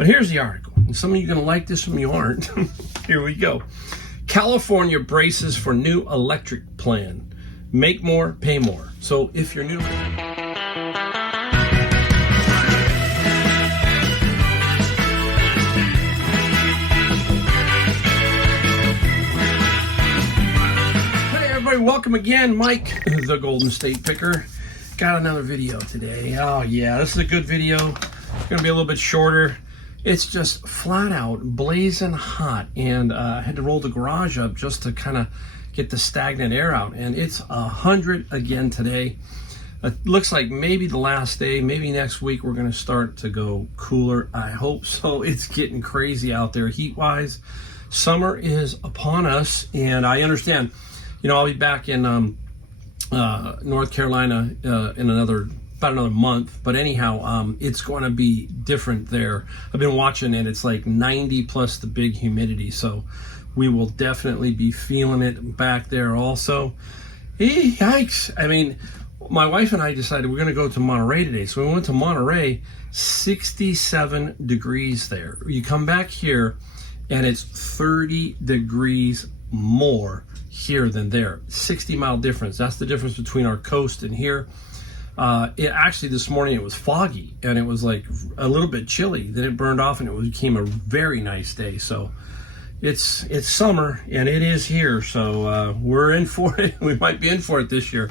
But here's the article. And some of you are going to like this, some of you aren't. Here we go. California braces for new electric plan. Make more, pay more. So if you're new to welcome again, Mike, the Golden State Picker. Got another video today. Oh yeah, this is a good video. It's gonna be a little bit shorter. It's just flat out blazing hot, and I had to roll the garage up just to kind of get the stagnant air out, and it's 100 again today. It looks like maybe the last day, maybe next week we're gonna start to go cooler. I hope so. It's getting crazy out there heat wise. Summer is upon us, and I understand. You know, I'll be back in North Carolina in about another month. But anyhow, it's going to be different there. I've been watching it. It's like 90 plus the big humidity. So we will definitely be feeling it back there also. Yikes. I mean, my wife and I decided we're going to go to Monterey today. So we went to Monterey, 67 degrees there. You come back here and it's 30 degrees more here than there. 60-mile difference. That's the difference between our coast and here. Actually this morning it was foggy and it was like a little bit chilly. Then it burned off and it became a very nice day. So it's summer and it is here. So we're in for it. We might be in for it this year,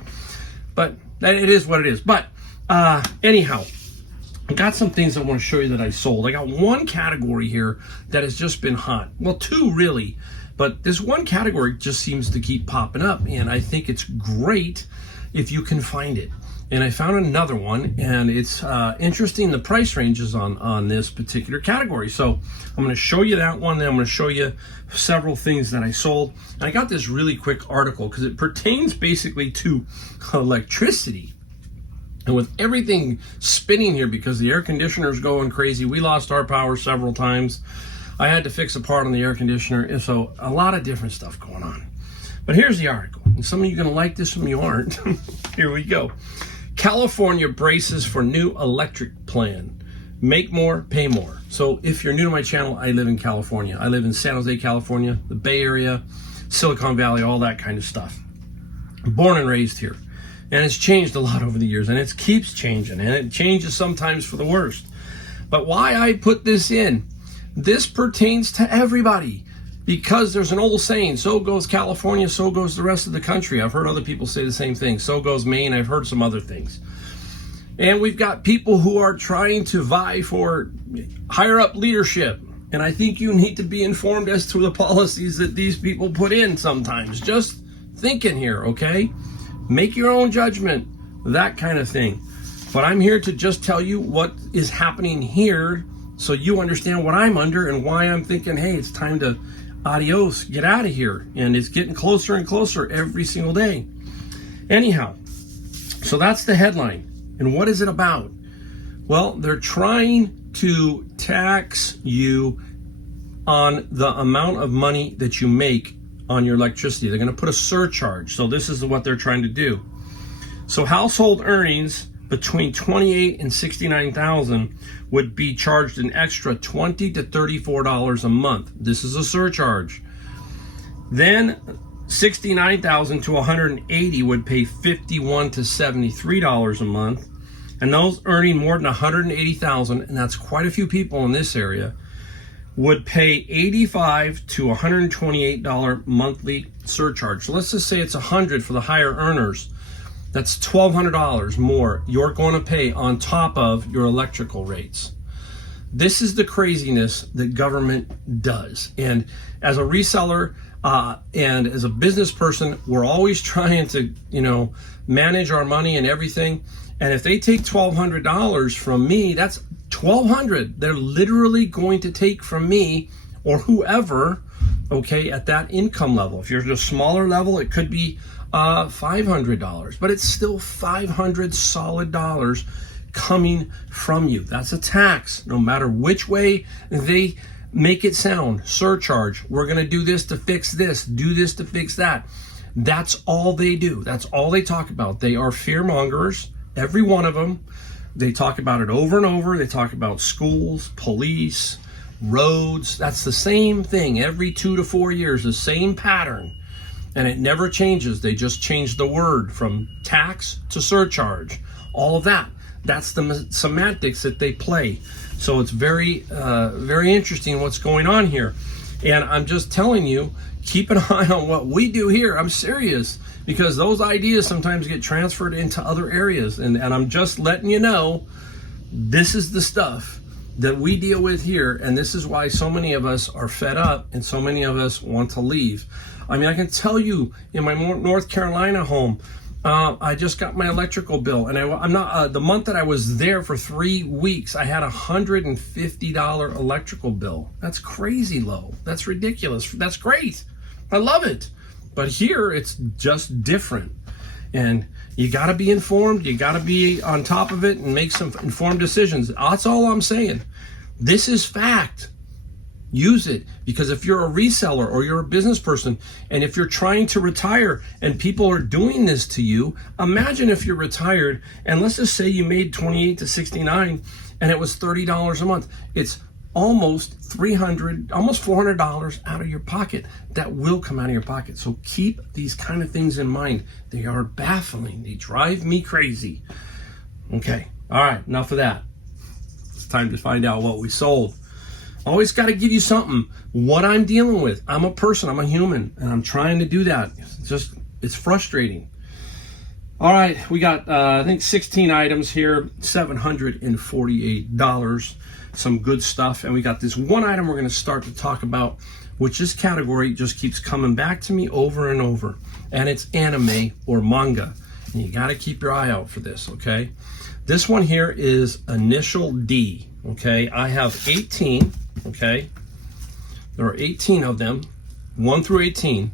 but it is what it is. But anyhow, I got some things I want to show you that I sold. I got one category here that has just been hot. Well, two really. But this one category just seems to keep popping up, and I think it's great if you can find it. And I found another one, and it's interesting the price ranges on this particular category. So I'm going to show you that one, then I'm going to show you several things that I sold. And I got this really quick article because it pertains basically to electricity. And with everything spinning here because the air conditioner's going crazy, we lost our power several times. I had to fix a part on the air conditioner, so a lot of different stuff going on. But here's the article. And some of you are going to like this, some of you aren't. Here we go. California braces for new electric plan. Make more, pay more. So if you're new to my channel, I live in California. I live in San Jose, California, the Bay Area, Silicon Valley, all that kind of stuff. Born and raised here. And it's changed a lot over the years, and it keeps changing, and it changes sometimes for the worst. But why I put this in, this pertains to everybody because there's an old saying, so goes California, so goes the rest of the country. I've heard other people say the same thing. So goes Maine. I've heard some other things. And we've got people who are trying to vie for higher up leadership. And I think you need to be informed as to the policies that these people put in sometimes. Just thinking here, okay? Make your own judgment, that kind of thing. But I'm here to just tell you what is happening here so you understand what I'm under and why I'm thinking, hey, it's time to adios, get out of here. And it's getting closer and closer every single day. Anyhow, so that's the headline. And what is it about? Well, they're trying to tax you on the amount of money that you make on your electricity. They're going to put a surcharge. So this is what they're trying to do. So household earnings between $28,000 and $69,000 would be charged an extra $20 to $34 a month. This is a surcharge. Then $69,000 to $180,000 would pay $51 to $73 a month. And those earning more than $180,000, and that's quite a few people in this area, would pay $85 to $128 monthly surcharge. So let's just say it's $100 for the higher earners. That's $1,200 more you're going to pay on top of your electrical rates. This is the craziness that government does. And as a reseller and as a business person, we're always trying to, manage our money and everything. And if they take $1,200 from me, that's $1,200 they're literally going to take from me or whoever, okay, at that income level. If you're at a smaller level, it could be $500, but it's still $500 solid dollars coming from you. That's a tax, no matter which way they make it sound. Surcharge. We're going to do this to fix this, do this to fix that. That's all they do. That's all they talk about. They are fear mongers, every one of them. They talk about it over and over. They talk about schools, police, roads. That's the same thing every 2 to 4 years, the same pattern. And it never changes. They just change the word from tax to surcharge. All of that. That's the semantics that they play. So it's very, very interesting what's going on here. And I'm just telling you, keep an eye on what we do here. I'm serious, because those ideas sometimes get transferred into other areas. And I'm just letting you know, this is the stuff that we deal with here. And this is why so many of us are fed up and so many of us want to leave. I mean, I can tell you, in my North Carolina home, I just got my electrical bill, and I'm not the month that I was there for 3 weeks, I had $150 electrical bill. That's crazy low. That's ridiculous. That's great. I love it. But here it's just different, and you got to be informed. You got to be on top of it and make some informed decisions. That's all I'm saying. This is fact. Use it, because if you're a reseller or you're a business person, and if you're trying to retire and people are doing this to you, imagine if you're retired and let's just say you made 28 to 69 and it was $30 a month. It's almost $400 out of your pocket. That will come out of your pocket. So keep these kind of things in mind. They are baffling. They drive me crazy. Okay. All right. Enough of that. It's time to find out what we sold. Always got to give you something, what I'm dealing with. I'm a person, I'm a human, and I'm trying to do that. It's frustrating. All right, we got, I think 16 items here, $748, some good stuff. And we got this one item we're going to start to talk about, which this category just keeps coming back to me over and over. And it's anime or manga. And you got to keep your eye out for this, okay? This one here is Initial D, okay? I have 18, okay? There are 18 of them, 1 through 18.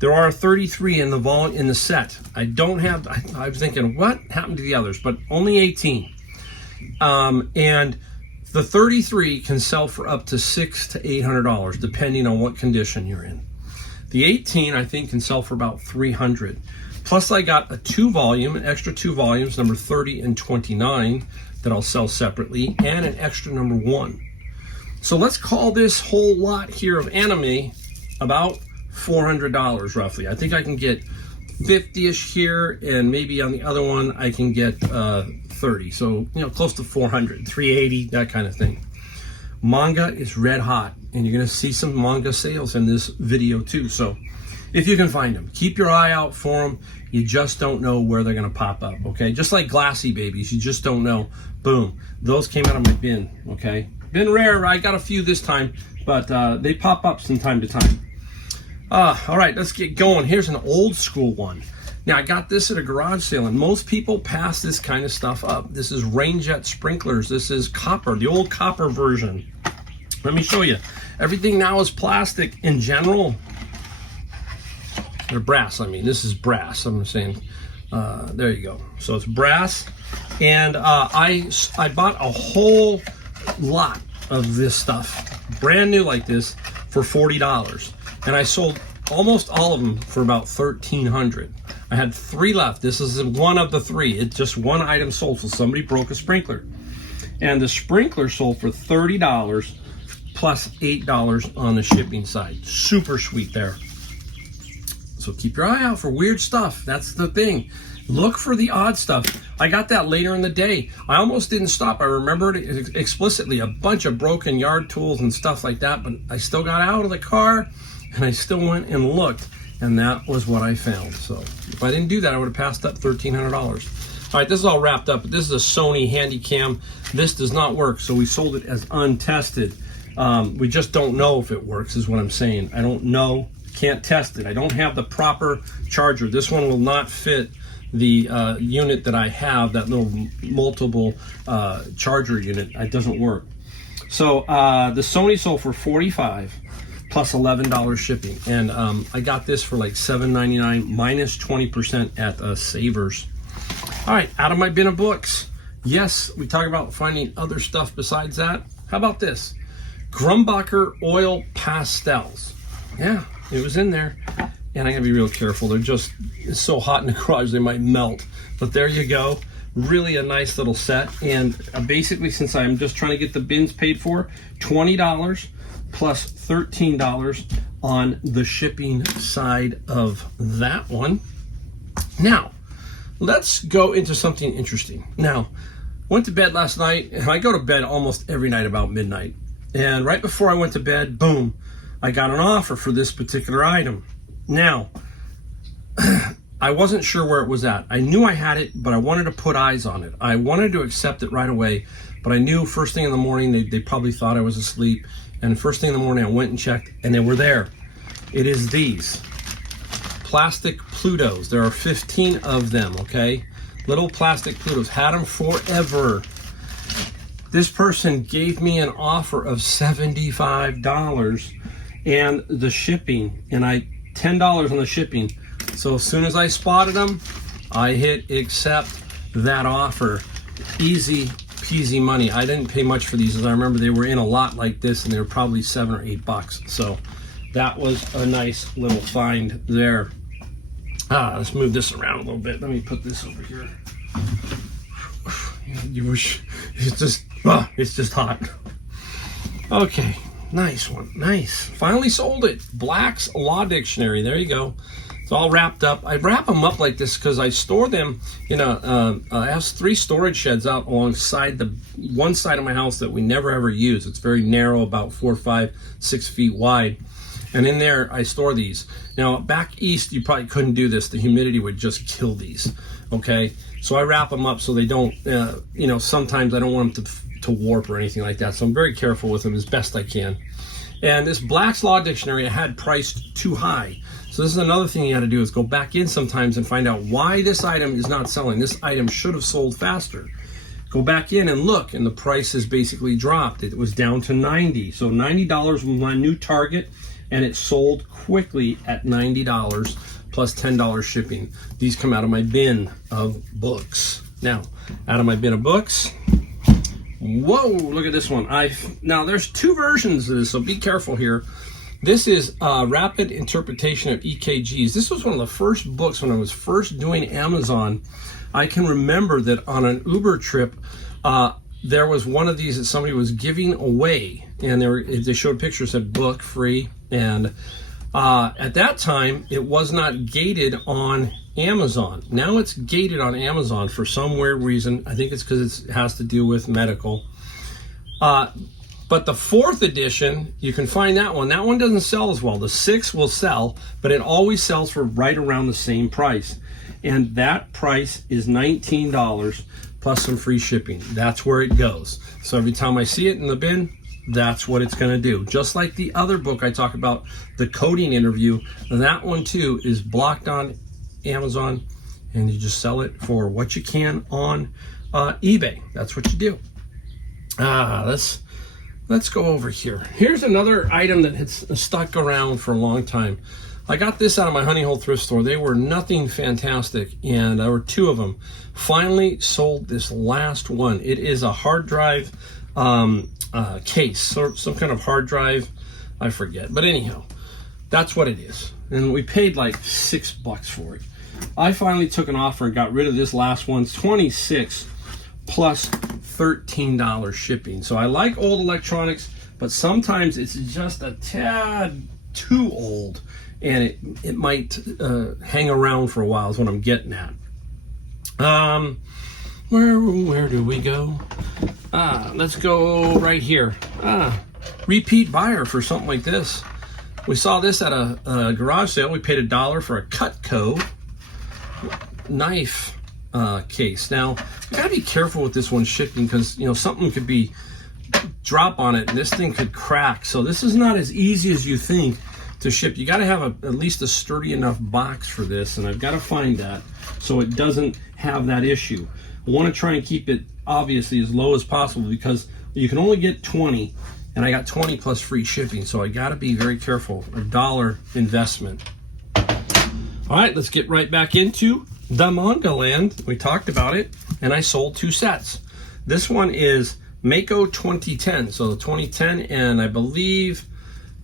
There are 33 in the set. I don't have, I was thinking, what happened to the others? But only 18. And the 33 can sell for up to $600 to $800, depending on what condition you're in. The 18, I think, can sell for about $300. Plus, I got an extra 2 volumes, number 30 and 29, that I'll sell separately, and an extra number 1. So let's call this whole lot here of anime about $400 roughly. I think I can get 50-ish here, and maybe on the other one I can get 30. So, close to 400, 380, that kind of thing. Manga is red hot, and you're going to see some manga sales in this video too. So if you can find them, keep your eye out for them. You just don't know where they're going to pop up, okay? Just like Glassy Babies, you just don't know. Boom. Those came out of my bin, okay? Been rare. I got a few this time, but they pop up from time to time. All right, let's get going. Here's an old school one. Now, I got this at a garage sale, and most people pass this kind of stuff up. This is rain jet sprinklers. This is copper, the old copper version. Let me show you. Everything now is plastic in general. They're brass, I mean. This is brass, I'm saying. There you go. So it's brass. And I bought a whole lot of this stuff, brand new like this, for $40. And I sold almost all of them for about $1,300. I had 3 left. This is one of the 3. It's just one item sold, so somebody broke a sprinkler. And the sprinkler sold for $30 plus $8 on the shipping side. Super sweet there. So keep your eye out for weird stuff. That's the thing. Look for the odd stuff. I got that later in the day. I almost didn't stop. I remembered explicitly a bunch of broken yard tools and stuff like that, but I still got out of the car and I still went and looked, and that was what I found. So if I didn't do that, I would have passed up $1,300. All right, this is all wrapped up. This is a Sony Handycam. This does not work, so we sold it as untested. We just don't know if it works, is what I'm saying. I don't know. Can't test it. I don't have the proper charger. This one will not fit the unit that I have, that little multiple charger unit. It doesn't work. So the Sony sold for $45 plus $11 shipping, and I got this for like $7.99 minus 20% at Savers. All right, out of my bin of books. Yes, we talk about finding other stuff besides that. How about this? Grumbacher oil pastels. Yeah, it was in there. And I gotta be real careful. They're just, it's so hot in the garage they might melt. But there you go. Really a nice little set. And basically, since I'm just trying to get the bins paid for, $20 plus $13 on the shipping side of that one. Now, let's go into something interesting. Now, went to bed last night, and I go to bed almost every night about midnight. And right before I went to bed, boom, I got an offer for this particular item. Now, I wasn't sure where it was at. I knew I had it, but I wanted to put eyes on it. I wanted to accept it right away, but I knew first thing in the morning, they probably thought I was asleep. And first thing in the morning, I went and checked, and they were there. It is these plastic Plutos. There are 15 of them, okay? Little plastic Plutos. Had them forever. This person gave me an offer of $75 and the shipping, and $10 on the shipping. So as soon as I spotted them, I hit accept that offer. Easy peasy money. I didn't pay much for these, as I remember they were in a lot like this, and they were probably $7 or $8. So that was a nice little find there. Let's move this around a little bit. Let me put this over here. It's just hot. Okay, nice one. Nice. Finally sold it. Black's Law Dictionary. There you go. It's all wrapped up. I wrap them up like this because I store them in I have 3 storage sheds out alongside the one side of my house that we never ever use. It's very narrow, about 4, 5, 6 feet wide. And in there, I store these. Now, back east, you probably couldn't do this. The humidity would just kill these, okay? So I wrap them up so they don't, sometimes I don't want them to warp or anything like that. So I'm very careful with them as best I can. And this Black's Law Dictionary I had priced too high. So this is another thing you got to do, is go back in sometimes and find out why this item is not selling. This item should have sold faster. Go back in and look, and the price has basically dropped. It was down to $90. So $90 was my new target, and it sold quickly at $90 plus $10 shipping. These come out of my bin of books. Now, out of my bin of books, whoa, look at this one. Now there's 2 versions of this, so be careful here. This is Rapid Interpretation of EKGs. This was one of the first books when I was first doing Amazon. I can remember that on an Uber trip, there was one of these that somebody was giving away, and they showed pictures, said book free, and at that time it was not gated on Amazon. Now it's gated on Amazon for some weird reason. I think it's because it has to do with medical. But the 4th edition, you can find that one. That one doesn't sell as well. The 6 will sell, but it always sells for right around the same price. And that price is $19 plus some free shipping. That's where it goes. So every time I see it in the bin, that's what it's going to do. Just like the other book I talk about, the coding interview, that one too is blocked on Amazon, and you just sell it for what you can on eBay. That's what you do. Let's go over here. Here's another item that has stuck around for a long time. I got this out of my Honey Hole thrift store. They were nothing fantastic, and there were 2 of them. Finally sold this last one. It is a hard drive case, or some kind of hard drive. I forget, but anyhow, that's what it is. And we paid like $6 for it. I finally took an offer and got rid of this last one. It's $26 plus $13 shipping. So I like old electronics, but sometimes it's just a tad too old, and it might hang around for a while is what I'm getting at. Where do we go? Let's go right here. Repeat buyer for something like this. We saw this at a garage sale. We paid $1 for a Cutco knife case. Now, you gotta be careful with this one shipping, because something could be drop on it and this thing could crack. So this is not as easy as you think to ship. You gotta have at least a sturdy enough box for this, and I've got to find that so it doesn't have that issue. I want to try and keep it obviously as low as possible, because you can only get 20, and I got 20 plus free shipping, so I got to be very careful. $1 investment. All right, let's get right back into the manga land. We talked about it, and I sold 2 sets. This one is Mako 2010, so the 2010, and I believe,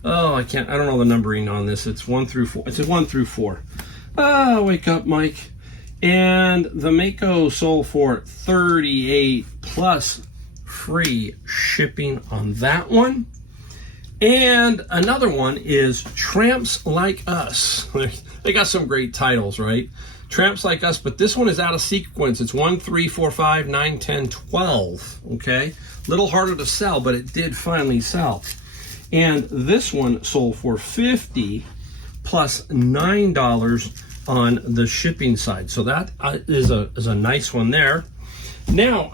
I don't know the numbering on this. It's 1 through 4. It's a 1 through 4. Wake up, Mike. And the Mako sold for $38 plus free shipping on that one. And another one is Tramps Like Us. They got some great titles, right? Tramps Like Us, but this one is out of sequence. It's 1, 3, 4, 5, 9, 10, 12, okay? Little harder to sell, but it did finally sell. And this one sold for $50 plus $9 on the shipping side. So that is a nice one there. Now,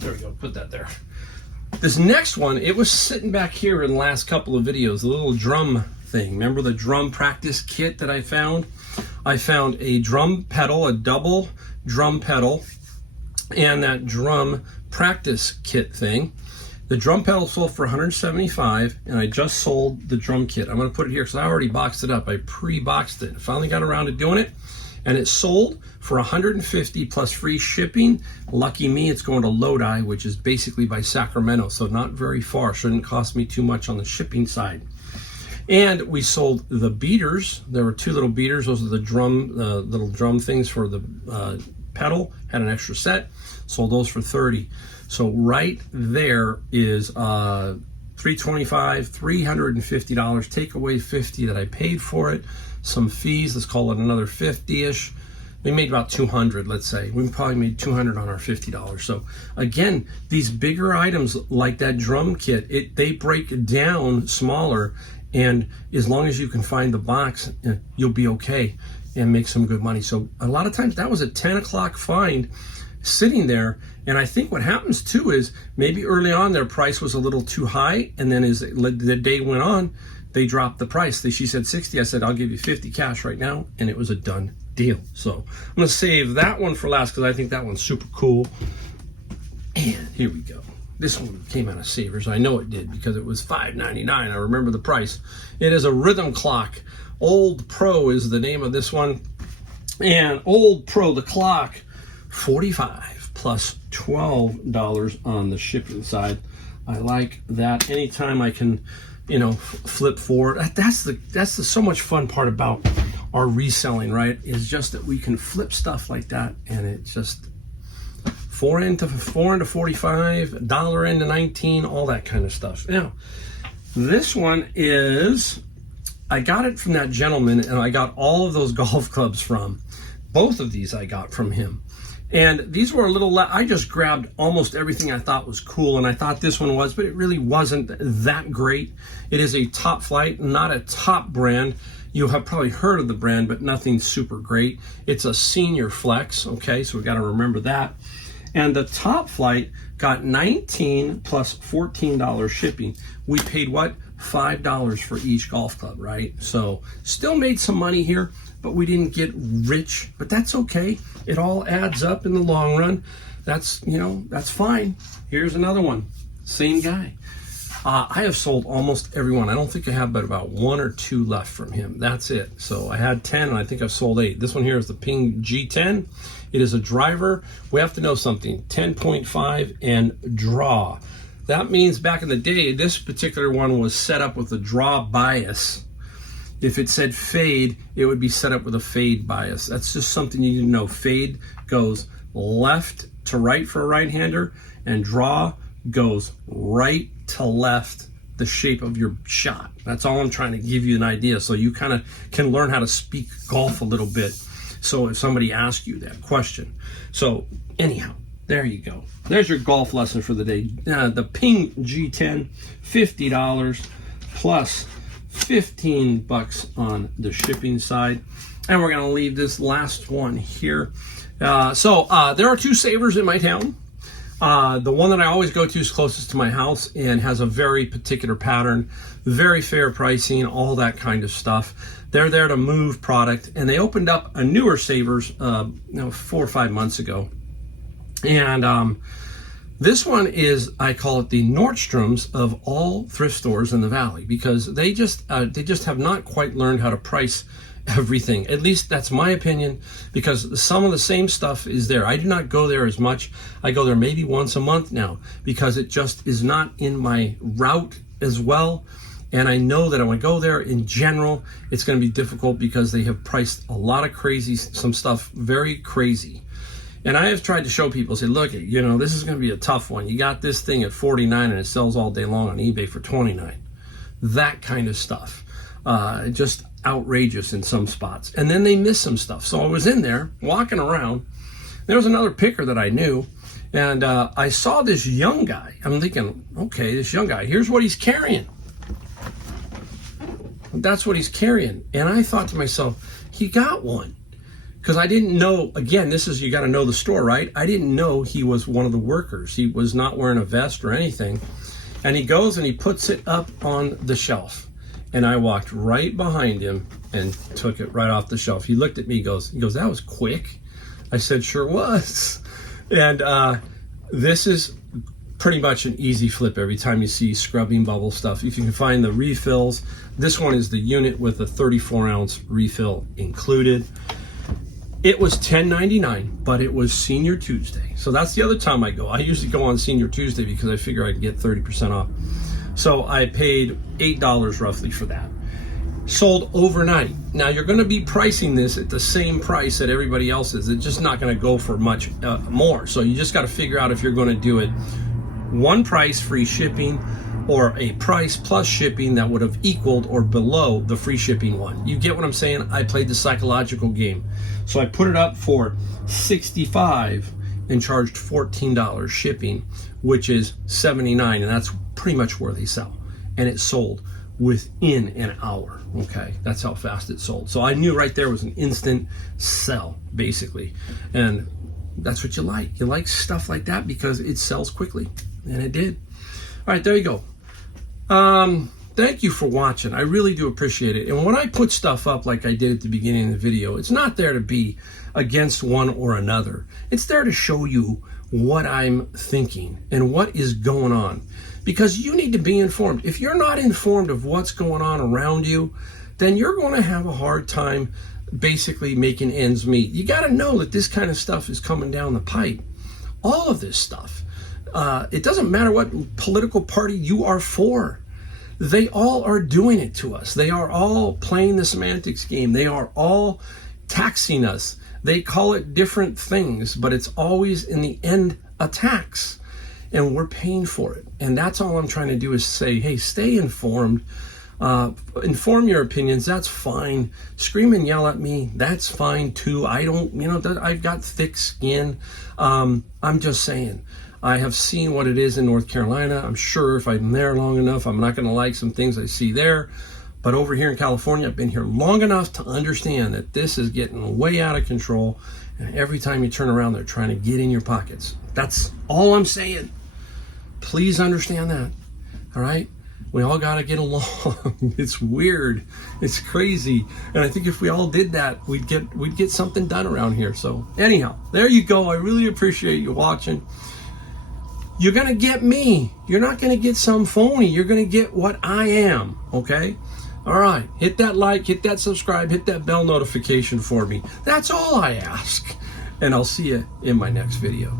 there we go, put that there. This next one, it was sitting back here in the last couple of videos, the little drum thing. Remember the drum practice kit that I found? I found a drum pedal, a double drum pedal, and that drum practice kit thing. The drum pedal sold for $175, and I just sold the drum kit. I'm gonna put it here because I already boxed it up. I pre-boxed it. I finally got around to doing it, and it sold for $150 plus free shipping. Lucky me, it's going to Lodi, which is basically by Sacramento, so not very far. Shouldn't cost me too much on the shipping side. And we sold the beaters. There were 2 little beaters. Those are the little drum things for the pedal. Had an extra set. Sold those for $30. So right there is $325, $350. Take away $50 that I paid for it. Some fees. Let's call it another 50-ish. We made about 200, let's say. We probably made 200 on our $50. So again, these bigger items like that drum kit, they break down smaller, and as long as you can find the box, you'll be okay and make some good money. So a lot of times that was a 10 o'clock find sitting there, and I think what happens too is maybe early on their price was a little too high, and then as the day went on, they dropped the price. She said 60, I said I'll give you 50 cash right now, and it was a done deal. So I'm gonna save that one for last because I think that one's super cool. And here we go. This one came out of Savers. I know it did because it was $5.99. I remember the price. It is a rhythm clock. Old Pro is the name of this one. And Old Pro, the clock, $45 plus $12 on the shipping side. I like that. Anytime I can, flip forward. That's the so much fun part about our reselling, right? Is just that we can flip stuff like that, and it just $4 into 45, $1 into 19, all that kind of stuff. Now, this one is, I got it from that gentleman, and I got all of those golf clubs from. Both of these I got from him. And these were a little, I just grabbed almost everything I thought was cool, and I thought this one was, but it really wasn't that great. It is a Top Flight, not a top brand. You have probably heard of the brand, but nothing super great. It's a senior flex, okay, so we got to remember that. And the Top Flight got $19 plus $14 shipping. We paid what? $5 for each golf club, right? So still made some money here, but we didn't get rich, but that's okay. It all adds up in the long run. That's, that's fine. Here's another one, same guy. I have sold almost every one. I don't think I have but about 1 or 2 left from him. That's it. So I had 10, and I think I've sold 8. This one here is the Ping G10. It is a driver. We have to know something, 10.5 and draw. That means back in the day, this particular one was set up with a draw bias. If it said fade, it would be set up with a fade bias. That's just something you need to know. Fade goes left to right for a right-hander, and draw goes right to left, the shape of your shot. That's all I'm trying to give you an idea, so you kind of can learn how to speak golf a little bit. So if somebody asks you that question. So anyhow, there you go. There's your golf lesson for the day. The Ping G10, $50 plus $15 on the shipping side. And we're going to leave this last one here. There are 2 savers in my town. The one that I always go to is closest to my house and has a very particular pattern, very fair pricing, all that kind of stuff. They're there to move product, and they opened up a newer Savers 4 or 5 months ago. And this one is, I call it the Nordstrom's of all thrift stores in the Valley, because they just have not quite learned how to price everything. At least that's my opinion, because some of the same stuff is there. I do not go there as much. I go there maybe once a month now, because it just is not in my route as well. And I know that when I go there, in general, it's going to be difficult because they have priced a lot of some stuff very crazy. And I have tried to show people, say, look, you know, this is going to be a tough one. You got this thing at $49 and it sells all day long on eBay for $29. That kind of stuff. Just outrageous in some spots. And then they miss some stuff. So I was in there walking around. There was another picker that I knew. And I saw this young guy. I'm thinking, okay, this young guy, here's what he's carrying. That's what he's carrying. And I thought to myself, he got one. Because I didn't know, again, this is, you got to know the store, right? I didn't know he was one of the workers. He was not wearing a vest or anything. And he goes and he puts it up on the shelf. And I walked right behind him and took it right off the shelf. He looked at me, he goes, that was quick. I said, sure was. And this is pretty much an easy flip every time you see scrubbing bubble stuff. If you can find the refills, this one is the unit with a 34-ounce refill included. It was $10.99, but it was Senior Tuesday. So that's the other time I go. I usually go on Senior Tuesday because I figure I can get 30% off. So I paid $8 roughly for that. Sold overnight. Now you're going to be pricing this at the same price that everybody else is. It's just not going to go for much more. So you just got to figure out if you're going to do it one price, free shipping, or a price plus shipping that would have equaled or below the free shipping one. You get what I'm saying? I played the psychological game. So I put it up for $65 and charged $14 shipping, which is $79, and that's pretty much where they sell. And it sold within an hour. Okay, that's how fast it sold. So I knew right there was an instant sell, basically. And that's what you like. You like stuff like that because it sells quickly, and it did. All right, there you go. Thank you for watching. I really do appreciate it. And when I put stuff up like I did at the beginning of the video, it's not there to be against one or another. It's there to show you what I'm thinking and what is going on, because you need to be informed. If you're not informed of what's going on around you, then you're going to have a hard time basically making ends meet. You got to know that this kind of stuff is coming down the pipe. All of this stuff. It doesn't matter what political party you are for. They all are doing it to us. They are all playing the semantics game. They are all taxing us. They call it different things, but it's always in the end a tax, and we're paying for it. And that's all I'm trying to do is say, hey, stay informed. Inform your opinions. That's fine. Scream and yell at me. That's fine too. I don't, I've got thick skin. I'm just saying. I have seen what it is in North Carolina. I'm sure if I'm there long enough, I'm not going to like some things I see there. But over here in California, I've been here long enough to understand that this is getting way out of control. And every time you turn around, they're trying to get in your pockets. That's all I'm saying. Please understand that. All right? We all got to get along. It's weird. It's crazy. And I think if we all did that, we'd get something done around here. So anyhow, there you go. I really appreciate you watching. You're going to get me. You're not going to get some phony. You're going to get what I am, okay? All right, hit that like, hit that subscribe, hit that bell notification for me. That's all I ask. And I'll see you in my next video.